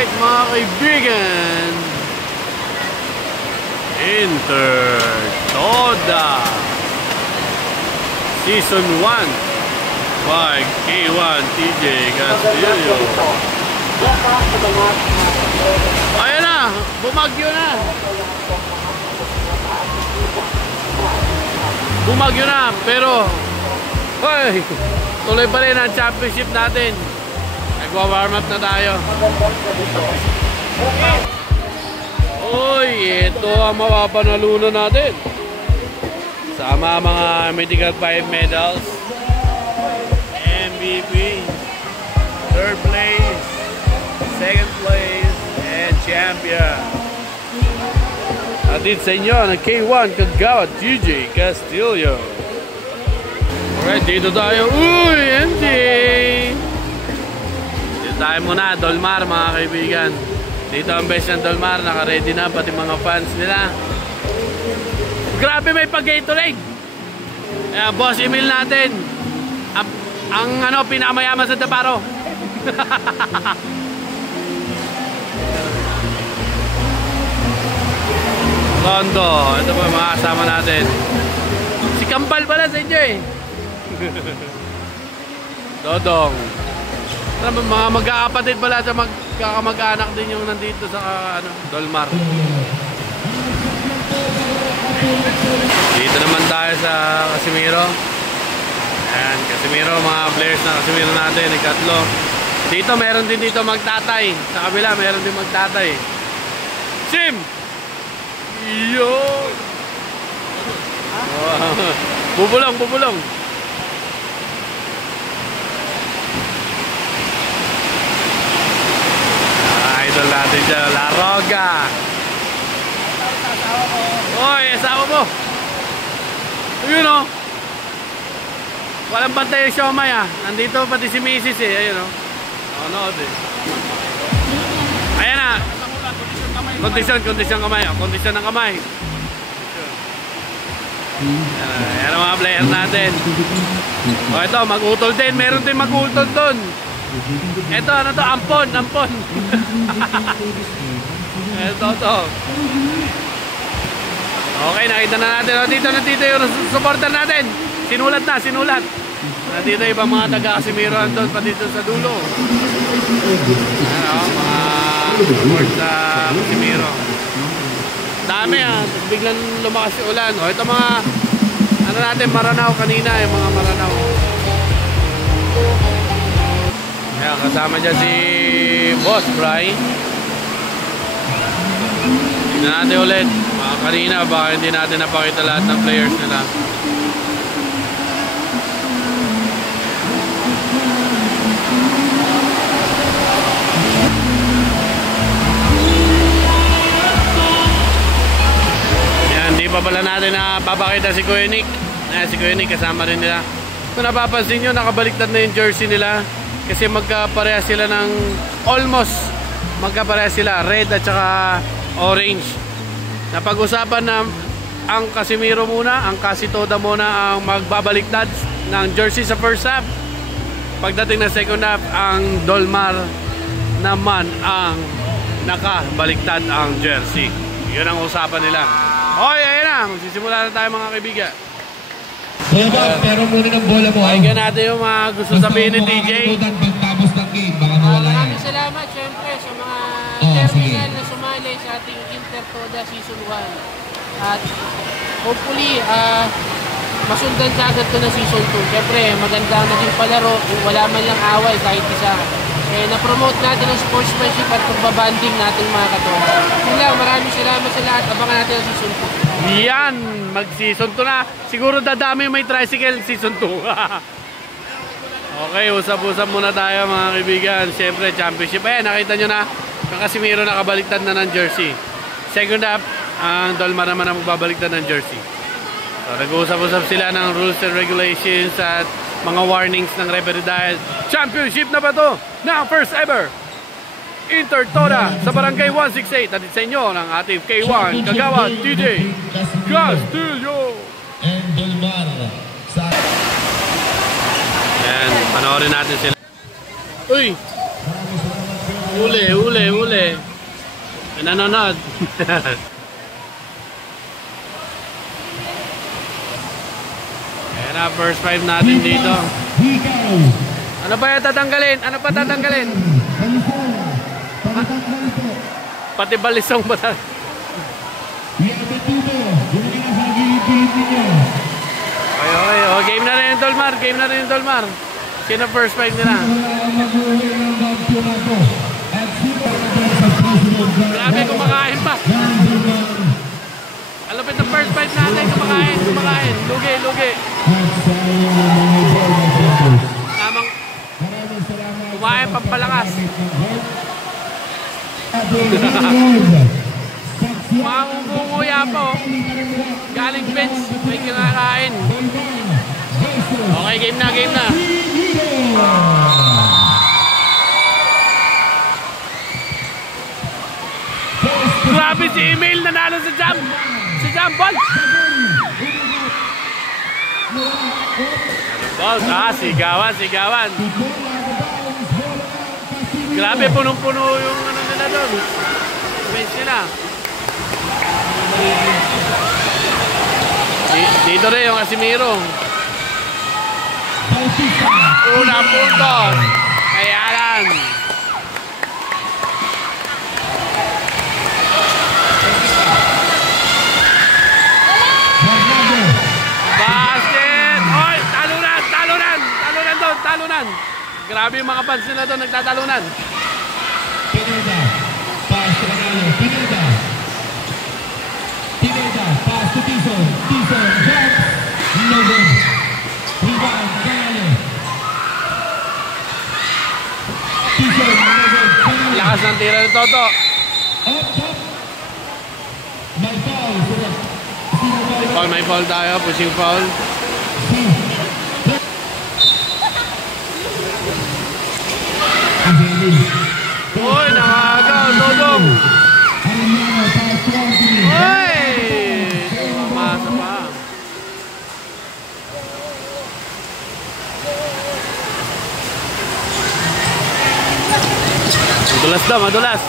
Alright mga kaibigan, Intertoda Season 1 by K1 TJ Castillo. Ayan na, bumagyo na. Bumagyo na, pero hoy, tuloy pa rin ang championship natin. Nagwa-warm up na tayo. Uy, ito ang mapapanalunan natin. Sama mga medical 5 medals, MVP, 3rd place, 2nd place, and champion. Atid sa inyo ng K1 Kagawad TJ Castillo. Alright, dito tayo. Uy, MJ! Dito tayo muna, Dolmar mga kaibigan. Dito ang best ng Dolmar, naka-ready na pati mga fans nila. Grabe, may pag-Gatorade. Boss Emil natin. Ang ano, pinakamayaman sa Taparo. Rondo, ito po mga kasama natin. Si Kampal pala sa inyo eh. Dodong. Mga magkakapatid pala sa magkakamag-anak din yung nandito sa ano, Dolmar. Dito naman tayo sa Casimiro. Ayan, Casimiro, mga players na Casimiro natin, ikatlo. Dito, meron din dito magtatay. Sa kabila, meron din magtatay. Sim! Iyo! Bubulong, bubulong. Idol natin dyan, La Roga. Oy, asawa mo. Ayun o. Walang bantay yung siomay ah. Nandito pati si Mrs. eh. Ayun o. Ano eh. Ayan na. Kondisyon kamay. Kondisyon ng kamay. Ayan ang mga player natin. O ito, mag-utol din. Meron din mag-utol dun. Ito, ano to? Ampon. Ito. Okay, nakita na natin. O, dito yung supporter natin. Sinulat. Nandito ibang mga taga-Casimiro andun pa dito sa dulo. Ano, mga support sa Casimiro. Dami ah. Biglang lumakas yung ulan. O, ito mga ano natin, Maranao kanina. Yung mga Maranao. Ayan, kasama dyan si Boss Bry. Tignan natin ulit. Kanina baka hindi natin napakita lahat ng players nila. Yan, di pa pala natin napapakita si Kuya Nick. Si Kuya Nick kasama rin nila. Kung napapansin nyo, nakabaliktad na yung jersey nila. Kasi magkapareha sila ng almost magkapareha sila, red at saka orange. Napag-usapan na ang Casimiro muna, ang Casitoda muna ang magbabaliktad ng jersey sa first half. Pagdating ng second half, ang Dolmar naman ang nakabaliktad ang jersey. Yun ang usapan nila. Hoy, ayun na, magsisimula na tayo mga kaibigan. Pero muna ng bola mo. Pakinggan natin yung mga gusto sabihin ni TJ. Maraming salamat syempre sa mga terminal na sumali sa ating Intertoda Season 1. At hopefully, masundan sa agad ko na Season 2. Syempre, maganda ang naging palaro. Wala man lang away kahit isa. Na-promote natin ang sportsmanship at pagbabanding natin mga katoda. Yun lang, maraming salamat sa lahat. Abangan natin ang Season 2. Yan, mag-Season 2 na. Siguro dadami may tricycle Season 2. Okay, usap-usap muna tayo mga kaibigan. Siyempre, championship. Nakita nyo na, ang Casimiro nakabaliktad na ng jersey. Second half, ang Dolmar naman ang magbabaliktad ng jersey. So, nag-uusap-usap sila ng rules and regulations at mga warnings ng referee dahil championship na ba to? Na first ever Intertoda sa Barangay 168. At sa inyo ng ating K1 Kagawad TJ Castillo. And Dolmar sa Yan, panoorin natin sila. Uy! Uli. Nanonood. Ayan na, first 5 natin dito. Ano pa yung tatanggalin? Ano pa tatanggalin? Pati balisong ba? Okay. O, game na rin yung Dolmar. Sino first 5 nila? Grabe, kumakain pa. Alapit ng first 5 natin, kumakain. Lugi. Tamang kumain, pampalakas. Mga umunguya po. Galing bench, may kinakain. Okay, game na. Grabe si Emil, nanalo sa jump. Si jump ball. Sigawan. Grabe, punong-puno yung ano nila doon. Bench nila. Dito rin yung Casimiro. Unang puntos. Kay Alan. Basket! Oy! Talunan! Grabe yung mga fans nila doon, nagtatalunan. Pineda, pass to Canale. Pineda, pass to Tison, jump, no good. Rebound, Canale. Tison, no good. Lakas ng tira ni Toto. Up top. May foul. May foul tayo, pushing foul. Uy, nakagaw, Dodong. Uy! Mamasa pa. Madulas.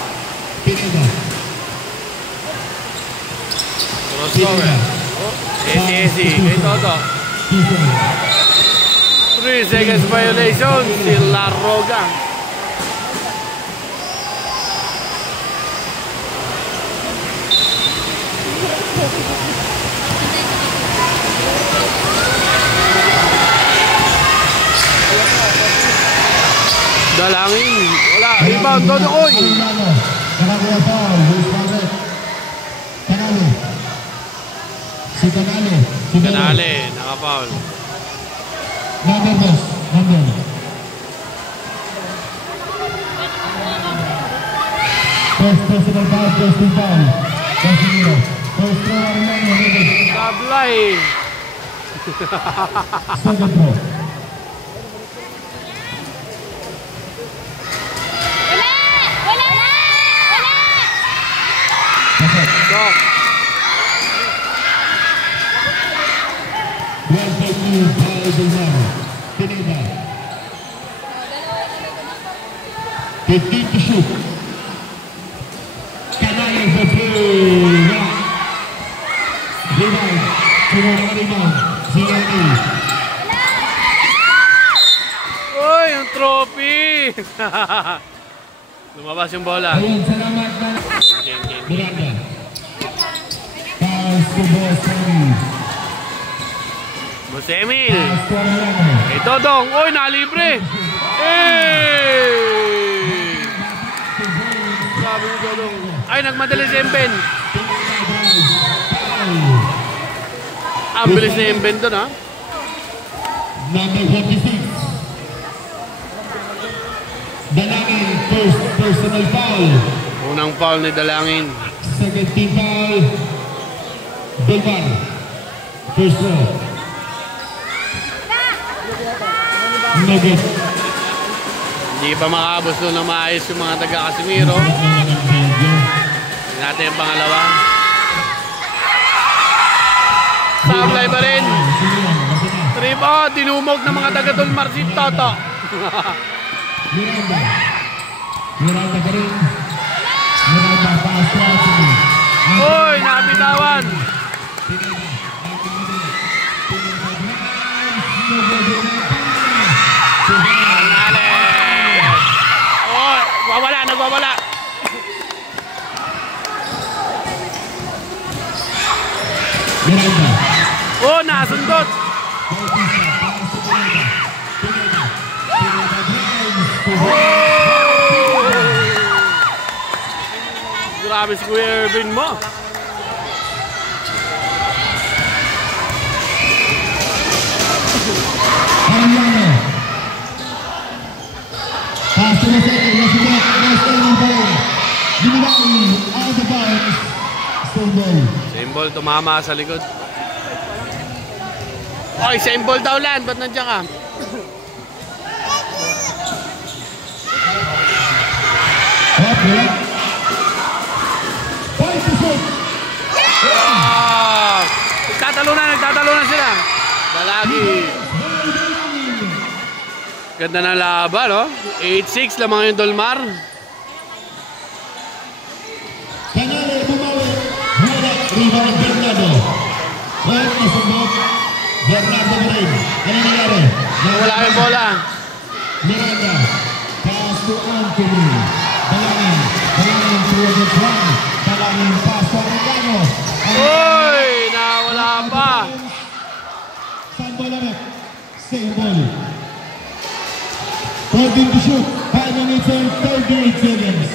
Crossover. Easy. Kay Toto. 3 seconds violation. Si Larroga. Dalangin. Wala. Rebound. Todo. Oy. Canale. Naka-foul. Number. First personal foul, first team foul. Casimiro. First throw, Armando. Tablay. Second throw. Stop. 12-2 foul Delmar. Pineda. 15 to shoot. Canale for three. Rebound. Rebound. Zilani. Uy, yung trophy. Lumabas yung bola. Ayun, salamat na. Miranda. Pass to Boss Emil. Pass to Arellano. Kay Dodong. Uy, nalibre. Grabe yung Dodong. Ay, nagmadali si Emben. Ang bilis na Emben doon, ha? Number 46. Dalangin, first personal foul. Unang foul ni Dalangin. Second team foul. Delmar. First throw. No good. Hindi pa makabos doon na maayos yung mga taga-Casimiro. Natin yung pangalawa. Sablay pa rin. Dinumog ng mga taga-Dolmar si Toto. Miranda. Miranda pa rin. Miranda pass to Anthony. Uy, nabitawan. Oh, wawala, nagwawala. Miranda. Oh, nasundot. Grabe si Kuya Ervin mo. Arellano. Pass to the second. Nasunod. Nice aiming ball. Giminay. Out of bounds. Same ball. Same ball, tumama sa likod. Oy, same ball daw lan. Ba't nandiyan ka? Okay. Point to shoot. Ah! Nagtatalo na sila. Dalagi. Ganda ng laban, no? 8-6 lamang yung Dolmar. Kanyari bumawi. Wala. Rebound Bernardo. Point na sundot. Bernardo pa rin. Ano nangyari? Wala yung bola. Miranda. Pass to Anthony. Dalangin towards the front. Dalangin pass to Arellano. Uy! Nawala pa. Saan bola rin? Same ball. 14 to shoot. 5 minutes and 38 seconds.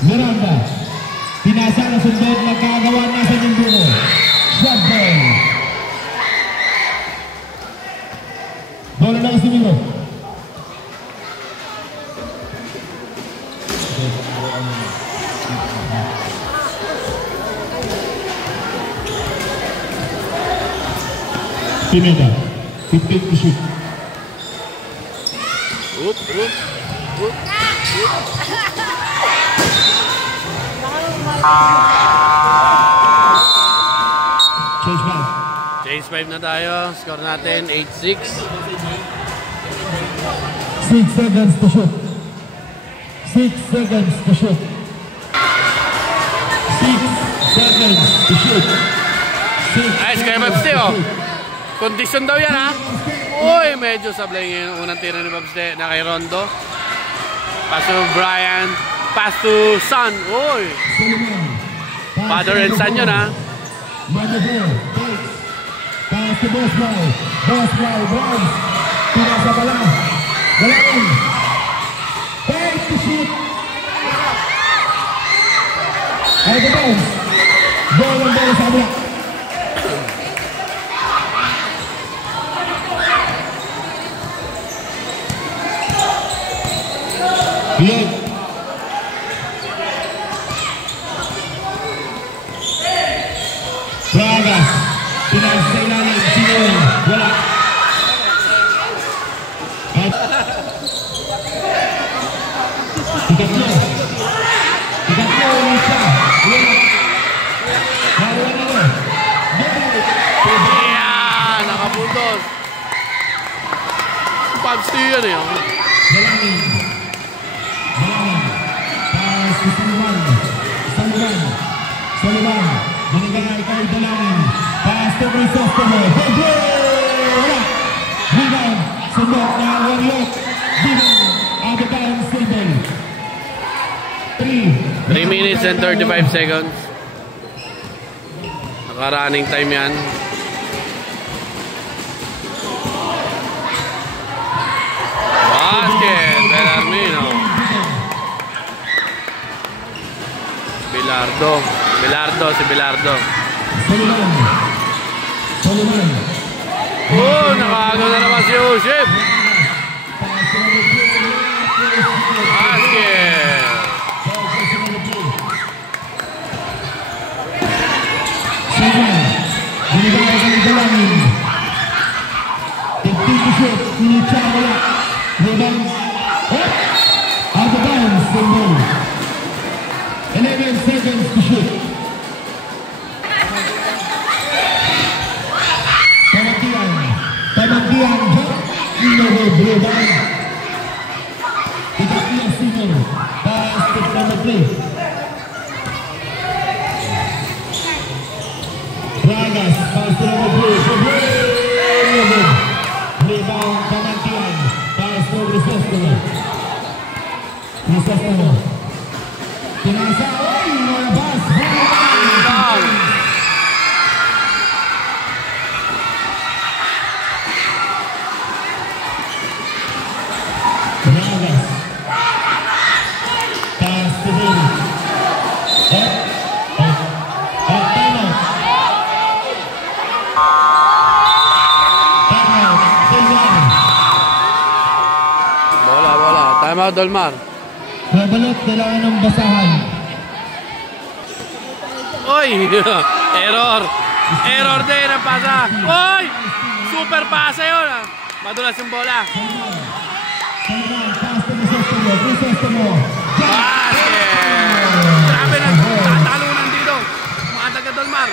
Miranda. Tinasa na sundot. Nagkagawa na sa Mindoro. Shot ball. Bola na kasi Miro. Pineda, 15 to shoot. Oop. Chase 5 na tayo. Score natin 8-6. 6 seconds to shoot. 6 seconds to shoot. 6 seconds to shoot. Nice, kaya Babste, oh. Condition daw yan, ha? Uy, medyo sablay ngayon. Unang tira ni Babste na kay Rondo. Pass to Brian. Pass to Son. Uy. Father and son yun, ha? Pass to Boswell. Browns. Tira sa bala. Dalangin. Point to shoot. Out of bounds. Ball ang ball sa bala. Piot. Bragas. Pinasa sa ilalim. Sinoy. Wala. Tigatlo. Ulit siya. Wala. Yeah, nakapuntos. Babste yun, eh. Dalangin. Pass to Sullivan. Binigay kay Dalangin. Pass to Crisostomo. Wala. Rebound. Sundot na Warriors. Rebound. Out of bounds. 3 minutes and 35 seconds. Naka-running time yan. Basket. Bellarmino. Bilardo. Sullivan. Oh, nakagaw na naman si Joseph. Basket. Sullivan. Binigay kay Dalangin. 15 to shoot. Pinitsa wala. Rebound. Out of bounds. 11 seconds to shoot. Pamagdian. Rebound. 3. Bragas, pass to number 3. Rebound, Kamantian. Pass to Crisostomo. Crisostomo. Pinasa, oy, malabas. Foul. Bragas. Pass to him. Time out, Dolmar. Nabalot, kailangan ng basahan. Oy! Error! Error din ang pasa. Oy! Super pasa yun. Madulas yung bola. Basket! Grabe na tatalunan dito. Mga taga Dolmar.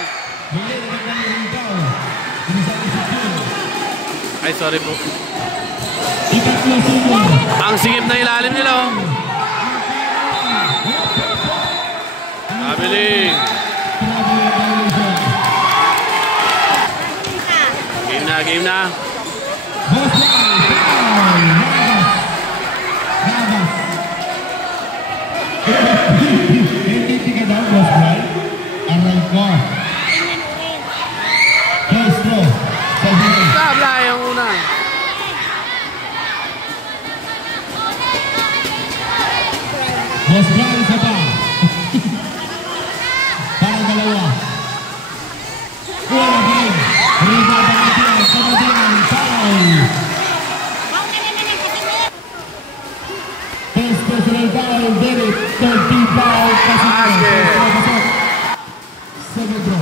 Ay, sorry po. Ang singip na ilalim nila, oh. Kabiling. Game na, game na. Sabla yung una. Boss Brian isa pa. Parang dalawa. Wala game. Rebound ang Matian. Kamadian. Foul. First personal foul. Derek. 30 foul. Segundo.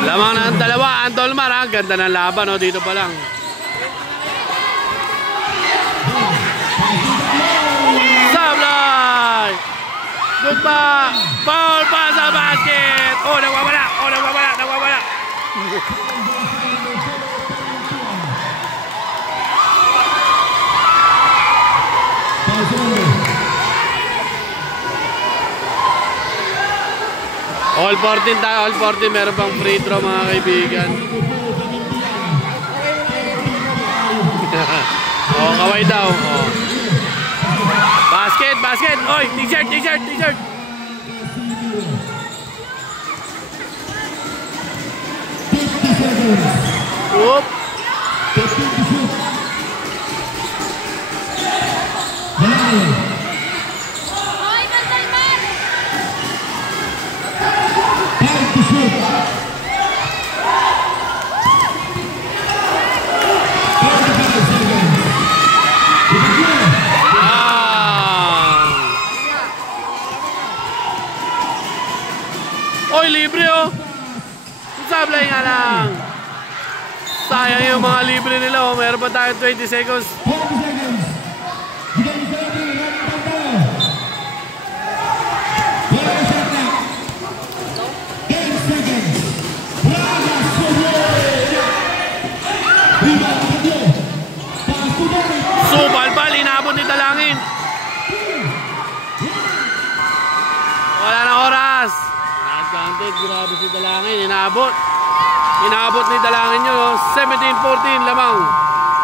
Lamang ng dalawa ang Dolmar, ha? Ganda ng laban, no? Dito pa lang. Sablay! Good ba? Foul pa sa basket! Oh, nawawala! Oh, nawawala! Nawawala! All 14 tayo, all 14. Meron pang free throw, mga kaibigan. Oh, kaway daw. Oh. Basket, basket. Oy, t-shirt, t-shirt, t-shirt. Whoop. Oy, libre, oh. Sablay nga lang. Sayang yung mga libre nila, oh. Meron pa tayo 20 seconds. 20 seconds. Bigyan nyo sa natin. Rampan tayo. Wala ka shot na. 10 seconds. Bragas. Rebound Kadyo. Pass to Derek. Subal-bal, inabot ni Dalangin. Wala na oras. Advantage, grabe si Dalangin. Inabot. Inabot ni Dalangin yun. 17-14 lamang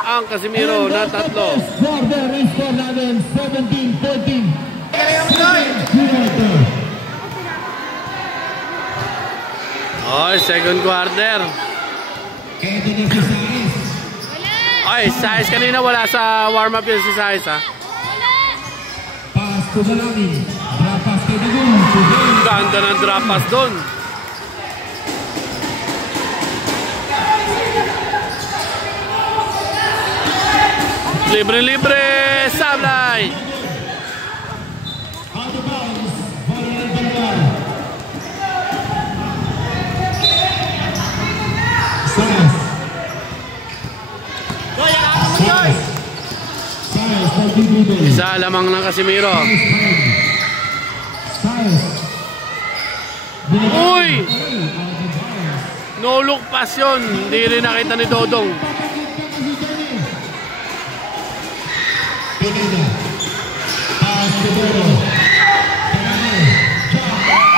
ang Casimiro na tatlo. Quarter, score natin 17-14. Oy, second quarter. Ito na si Sais. Oy, Sais kanina wala sa warm-up yun si Sais, ha? Pass to Dalangin. Drop pass kay Dagun. Ganda ng drop pass doon. Libre-libre, Sablay. Out of bounds. Volleyball Bengal. Sais. Sais. Isa lamang ng Casimiro. Sais. Uy! No look pass yun. Hindi rin nakita ni Dodong.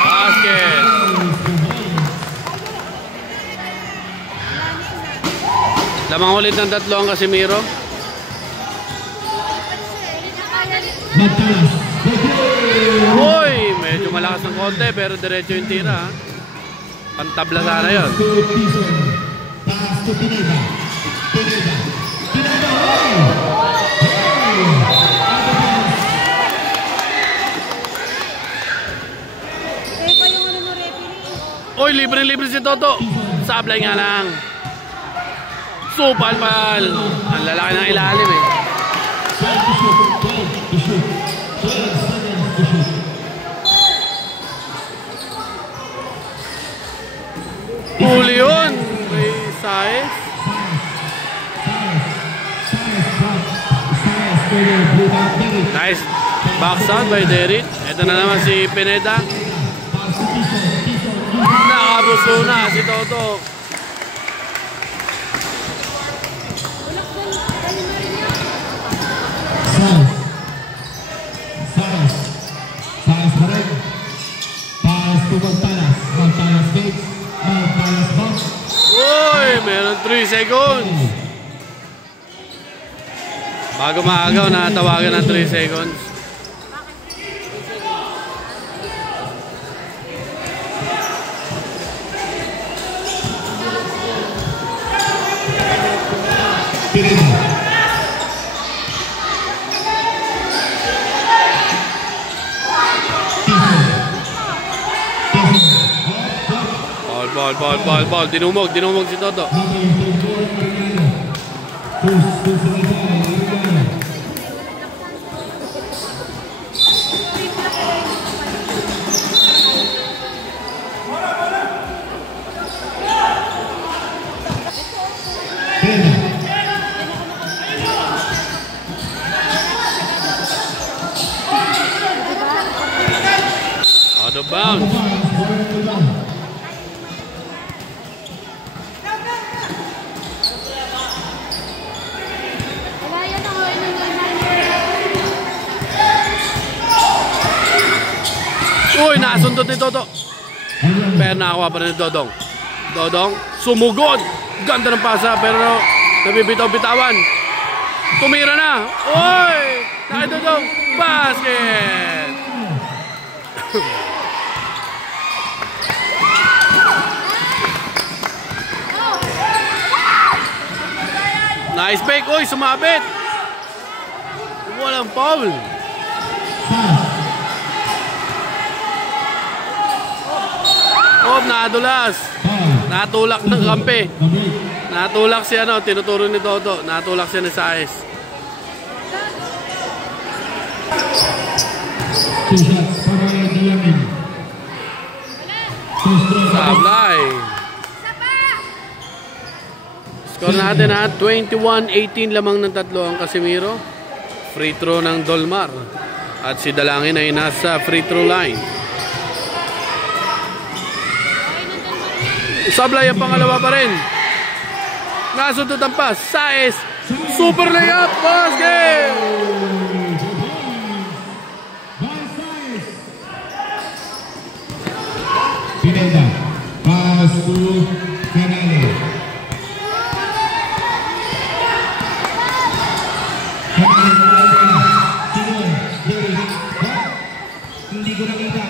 Basket. Lamang ulit ng tatlo ang Casimiro. Uy, medyo malakas ng konti pero diretso yung tira. Pantabla sana yun. Uy, libre-libre si Toto. Sablay nga lang. Supal-pal. Ang lalaki ng ilalim eh. Huli yun. May size. Nice box out by Derek. Ito na naman si Pineda. Nakabuso na si Toto. Size pa rin. Pass to Montanas. Montanas takes. Montanas box. Uy, meron 3 seconds. Bago maagaw, natawagan ng 3 seconds. Ball. Dinumog si Toto. Out of bounds. Uy, nasundot ni Toto. Pero nakakuha pa rin ni Dodong. Dodong, sumugod. Ganda ng pasa, pero nabibitaw-bitawan. Tumira na. Uy! Nakay Dodong. Basket! Nice fake. Uy, sumabit. Walang foul. Oh, nadulas. Natulak ng kampe. Natulak si ano, tinuturo ni Toto. Natulak siya ni Saez. 2 shots para Dalamin. Sablay. Score natin ha, 21-18 lamang ng tatlo ang Casimiro. Free throw ng Dolmar. At si Dalangin ay nasa free throw line. Sablay ang pangalawa pa rin. Nasundot ang pass. Saez. Super layup. Basket! Pineda. Pass to Canale. Hindi ko nakita.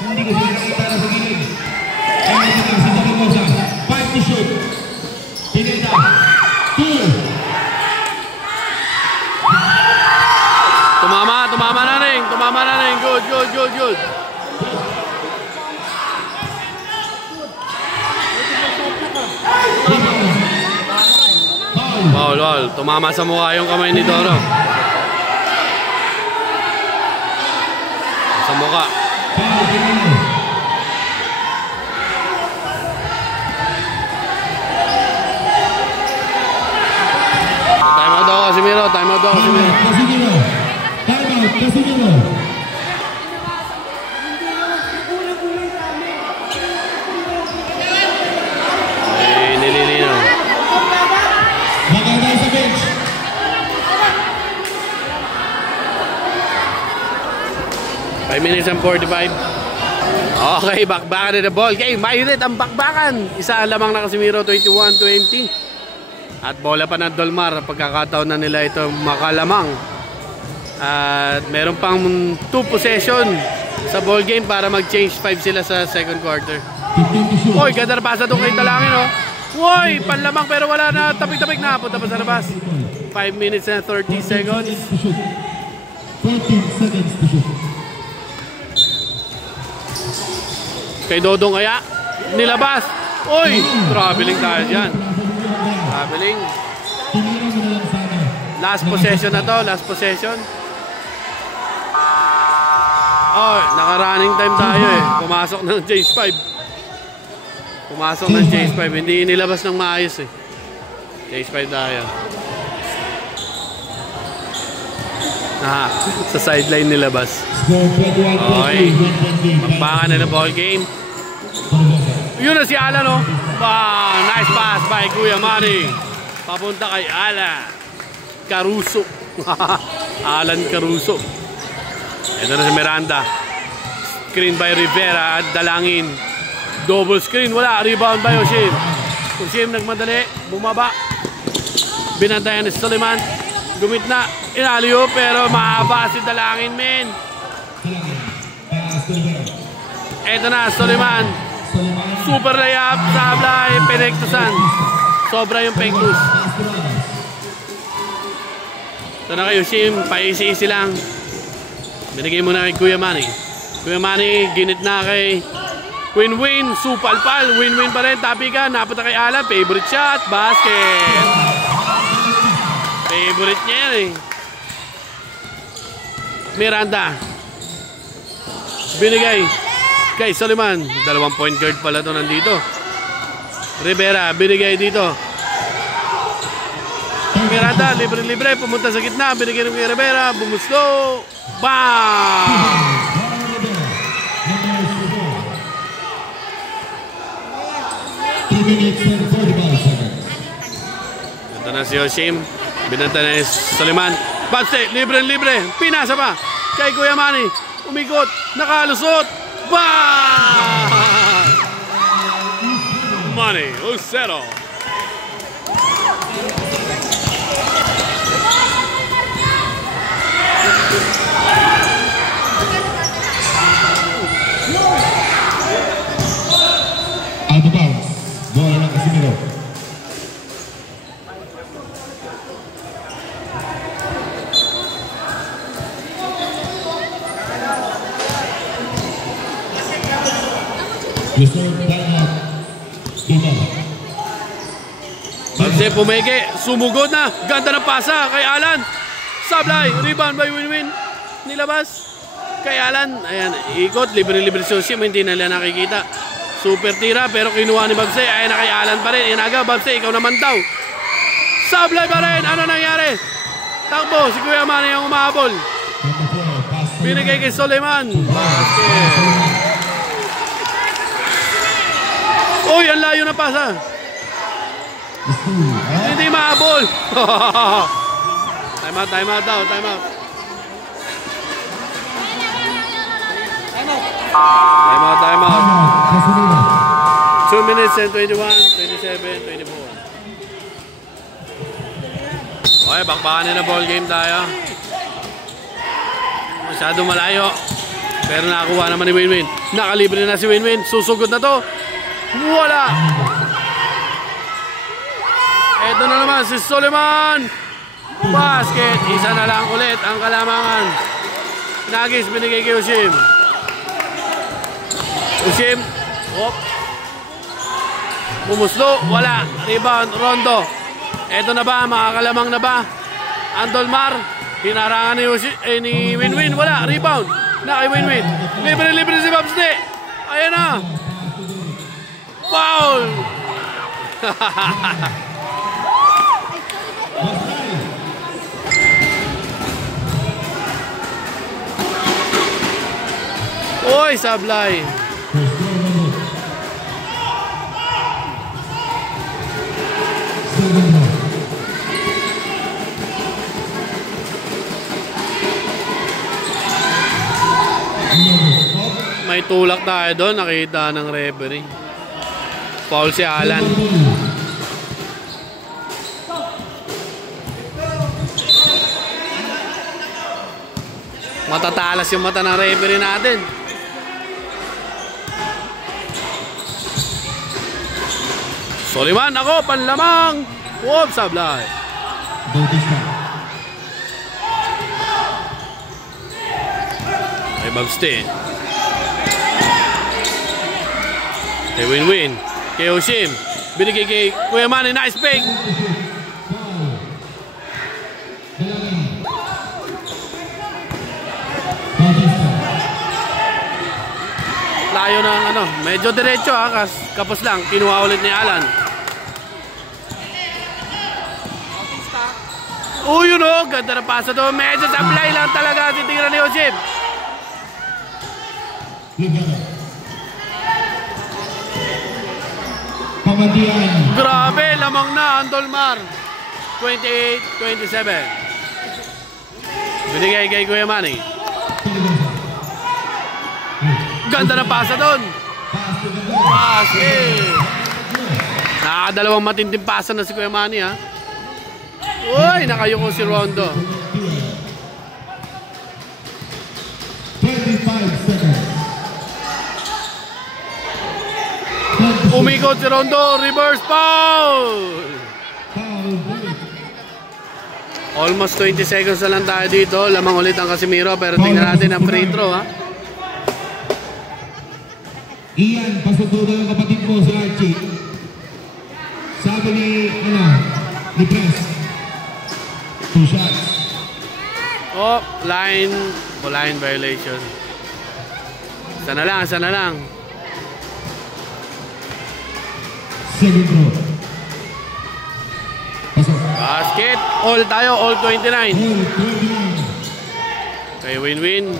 Hindi ko nakita na sa gilid. Ay, si Dalamosa. 5 to shoot. Pineda. 2. Tumama na rin. Good. Foul. Tumama sa mukha yung kamay ni Doro. Sa mukha. Time out daw Casimiro. Casimiro. 5 minutes and 45. Okay, bakbakan na the ball game. Mainit ang bakbakan. Isa lamang na Casimiro, 21-20. At bola pa ng Dolmar. Pagkakataon na nila ito makalamang. At meron pang 2 possession sa ball game para mag-change 5 sila sa second quarter. Uy, ganda na pasa doon kay Dalangin, oh. Uy, panlamang pero wala na. Tapik-tapik na. Punta pa sa labas. 5 minutes and 30 seconds. 14 seconds to shoot. Kay Dodong kaya, nilabas. Uy, traveling tayo dyan. Traveling. Last possession na to, last possession. Oh, naka-running time tayo eh. Pumasok ng Chase 5. Pumasok ng Chase 5. Hindi inilabas ng maayos eh. Chase 5 tayo. Sa sideline nilabas. Okay. Magbangan na ng ball game. Yun na si Alan, oh. Nice pass by Kuya Manny. Papunta kay Alan Caruso. Alan Caruso. Ito na si Miranda. Screen by Rivera at Dalangin. Double screen. Wala. Rebound by Oshim. Oshim nagmadali. Bumaba. Binantayan ni Suleiman. Gumit na. Inaliyo pero mahaba si Dalangin, men. Ito na, Suleiman. Super layup. Sablay. Penektusan. Sobra yung pengtus. Ito na kayo, Shim. Paisi-isi lang. Binigay mo na kay Kuya Manny. Kuya Manny, ginit na kay Win-Win. Supalpal. Win-Win pa rin. Tapi ka. Napunta kay Alan. Favorite shot. Basket. Favorite niya yan eh. Miranda. Binigay kay Suleiman. 2 point guard pala ito nandito. Rivera. Binigay dito. Miranda. Libre-libre. Pumunta sa gitna. Binigay ng kay Rivera. Bumuslo. Bam! Ito na si Oshim. Binanta na ni Suleiman. Batse, libre-libre. Pinasa pa kay Kuya Manny. Umikot. Nakalusot. Bam! Manny Ocero. Out of bounds. Bola ng Casimiro. Bagse pumeke, sumugod na. Ganda ng pasa kay Alan. Sablay, rebound by Win-Win. Nilabas kay Alan. Ayan, ikot, libre-libre si Oshim. Hindi nila nakikita. Super tira pero kinuha ni Bagse. Ayan na kay Alan pa rin. Inaga, Bagse, ikaw naman daw. Sablay pa rin. Ano nangyari? Takbo, si Kuya Manny ang umahabol. Binigay kay Suleiman. Basket. Uy, ang layo na pasa. Hindi mahabol. Time out daw, time out. Time out. 2 minutes and 21, 27, 24. Okay, bakbakan na ball game tayo. Masyadong malayo. Pero nakakuha naman ni Win-Win. Nakalibre na si Win-Win. Susugod na to. Wala! Ito na naman si Suleiman. Basket. Isa na lang ulit ang kalamangan. Nagis binigay kay Oshim. Oshim. Hop. Bumuslo. Wala. Rebound. Rondo. Ito na ba? Makakalamang na ba? Andolmar. Hinarangan ni Win-Win. Wala. Rebound. Na kay Win-Win. Libre si Babsde. Ayan na. Foul! Oy, sablay. Nagtulak tayo doon, nakita ng referee. Foul si Alan. Matatalas yung mata ng referee natin. Soliman, ako, panlamang. Whoop, sablay. Kay Babste. Kay Win-Win. Kay Oshim. Binigay kay Kuya Manny. Nice pick. Layo ng ano. Medyo diretso ha. Kapos lang. Kinuha ulit ni Alan. Yun o. Ganda na pasa doon. Medyo sablay lang talaga. Titingnan ni Oshim. Pamadian. Grabe, lamang na Andolmar. 28-27. Binigay kay Kuya Manny. Ganda na pasa doon. Basket. Nakakadalawang matinding pasa na si Kuya Manny ha. Uy, nakayuko si Rondo. 25 seconds. Umikot si Rondo, reverse foul! Almost 20 seconds na lang tayo dito. Lamang ulit ang Casimiro, pero tingnan natin ang free throw ha. Ian, pasutudo yung kapatid mo si Archie. Sabi ni Press. 2 shots. Line violation. Sana lang. Second throw. Pasok. Basket, all tayo, all 29. All 29. Kay Win-Win.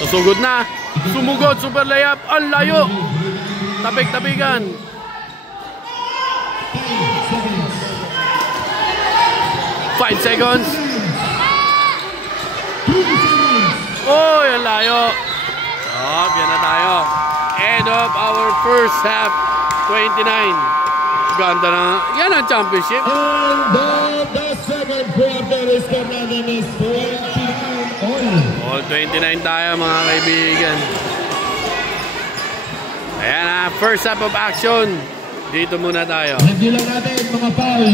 Susugod na. Sumugod, super layup. Ang layo. Tapik-tapigan. 5 seconds. 5 seconds. 2 seconds. Ang layo. Yan na tayo. End of our first half. 29. Ganda na. Yan ang championship. And the second quarter is Fernandez is 29 all. All 29 tayo mga kaibigan. Ayan na. First half of action. Dito muna tayo. Review lang natin mga foul.